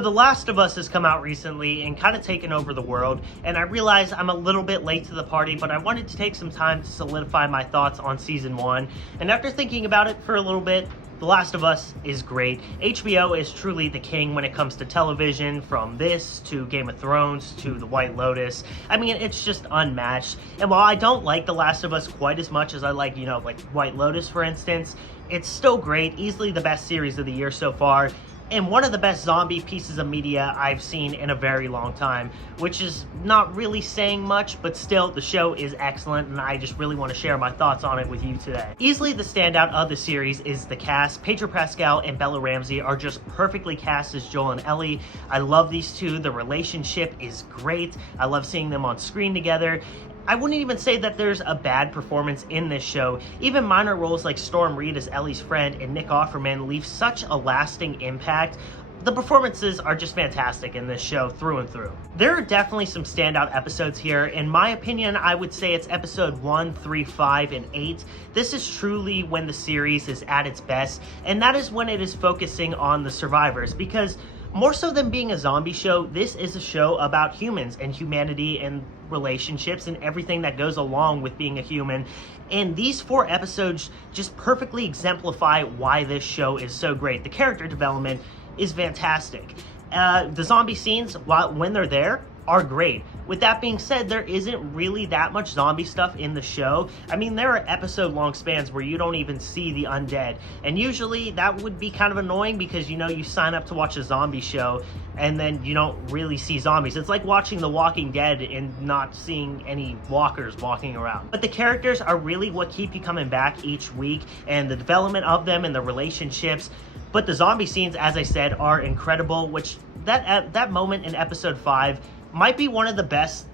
So The Last of Us has come out recently and kind of taken over the world, and I realize I'm a little bit late to the party, but I wanted to take some time to solidify my thoughts on season 1. And after thinking about it for a little bit, The Last of Us is great. HBO is truly the king when it comes to television, from this to Game of Thrones to The White Lotus. I mean, it's just unmatched. And while I don't like The Last of Us quite as much as I like, like White Lotus, for instance, it's still great, easily the best series of the year so far, and one of the best zombie pieces of media I've seen in a very long time, which is not really saying much, but still, the show is excellent, and I just really want to share my thoughts on it with you today. Easily the standout of the series is the cast. Pedro Pascal and Bella Ramsey are just perfectly cast as Joel and Ellie. I love these two. The relationship is great. I love seeing them on screen together. I wouldn't even say that there's a bad performance in this show. Even minor roles like Storm Reed as Ellie's friend and Nick Offerman leave such a lasting impact. The performances are just fantastic in this show through and through. There are definitely some standout episodes here. In my opinion, I would say it's episode 1, 3, 5, and 8. This is truly when the series is at its best, and that is when it is focusing on the survivors, because more so than being a zombie show, this is a show about humans and humanity and relationships and everything that goes along with being a human. And these 4 episodes just perfectly exemplify why this show is so great. The character development is fantastic. The zombie scenes, when they're there, are great. With that being said, there isn't really that much zombie stuff in the show. I mean, there are episode-long spans where you don't even see the undead. And usually that would be kind of annoying because, you sign up to watch a zombie show and then you don't really see zombies. It's like watching The Walking Dead and not seeing any walkers walking around. But the characters are really what keep you coming back each week, and the development of them and the relationships. But the zombie scenes, as I said, are incredible, which that moment in episode 5 might be one of the best,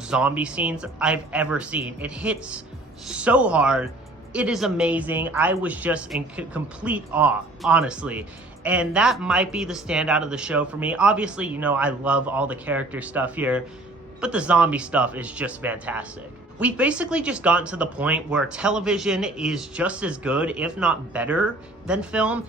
zombie scenes I've ever seen. It hits so hard. It is amazing. I was just in complete awe, honestly. And that might be the standout of the show for me. Obviously, I love all the character stuff here, but the zombie stuff is just fantastic. We've basically just gotten to the point where television is just as good, if not better, than film.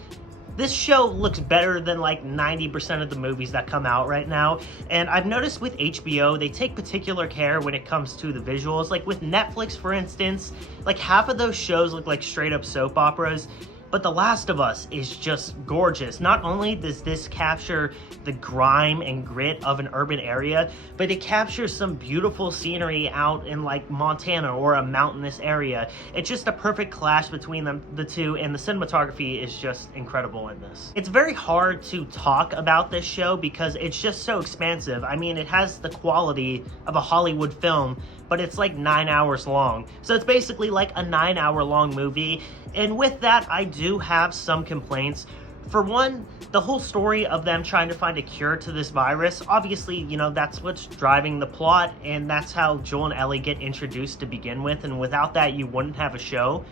This show looks better than like 90% of the movies that come out right now. And I've noticed with HBO, they take particular care when it comes to the visuals. Like with Netflix, for instance, like half of those shows look like straight up soap operas. But The Last of Us is just gorgeous. Not only does this capture the grime and grit of an urban area, but it captures some beautiful scenery out in like Montana or a mountainous area. It's just a perfect clash between the two, and the cinematography is just incredible in this. It's very hard to talk about this show because it's just so expansive. I mean, it has the quality of a Hollywood film, but it's like 9 hours long. So it's basically like a 9-hour-long movie. And with that, I do have some complaints. For one, the whole story of them trying to find a cure to this virus, obviously, that's what's driving the plot, and that's how Joel and Ellie get introduced to begin with, and without that, you wouldn't have a show.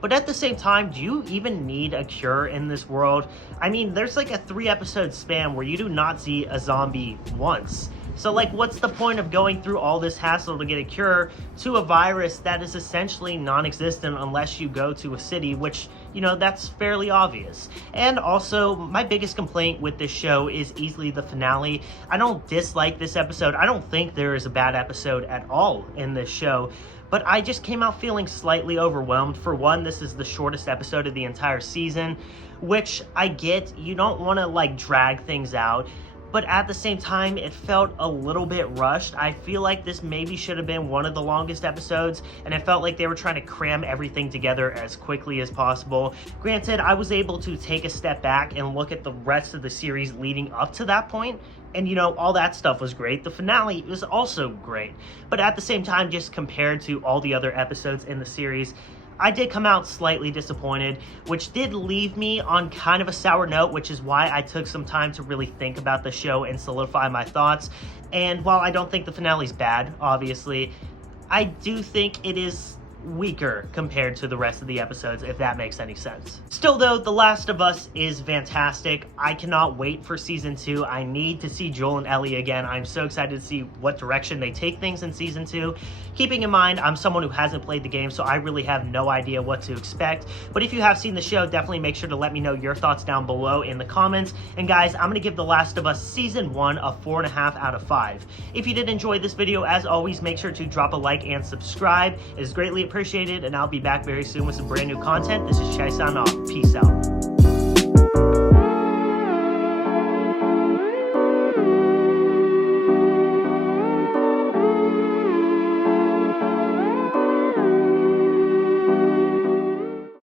But at the same time, do you even need a cure in this world? I mean, there's like a 3-episode span where you do not see a zombie once. So like, what's the point of going through all this hassle to get a cure to a virus that is essentially non-existent unless you go to a city, which, that's fairly obvious. And also, my biggest complaint with this show is easily the finale. I don't dislike this episode. I don't think there is a bad episode at all in this show. But I just came out feeling slightly overwhelmed. For one, this is the shortest episode of the entire season, which I get. You don't want to like drag things out. But at the same time, it felt a little bit rushed. I feel like this maybe should have been one of the longest episodes, and it felt like they were trying to cram everything together as quickly as possible. Granted, I was able to take a step back and look at the rest of the series leading up to that point, and all that stuff was great. The finale was also great. But at the same time, just compared to all the other episodes in the series, I did come out slightly disappointed, which did leave me on kind of a sour note, which is why I took some time to really think about the show and solidify my thoughts. And while I don't think the finale's bad, obviously, I do think it is weaker compared to the rest of the episodes, if that makes any sense. Still though, The Last of Us is fantastic. I cannot wait for season 2. I need to see Joel and Ellie again. I'm so excited to see what direction they take things in season 2. Keeping in mind, I'm someone who hasn't played the game, so I really have no idea what to expect. But if you have seen the show, definitely make sure to let me know your thoughts down below in the comments. And guys, I'm gonna give The Last of Us season 1 a 4.5 out of 5. If you did enjoy this video, as always, make sure to drop a like and subscribe. It is greatly appreciated, and I'll be back very soon with some brand new content. This is Chai signing off. Peace out.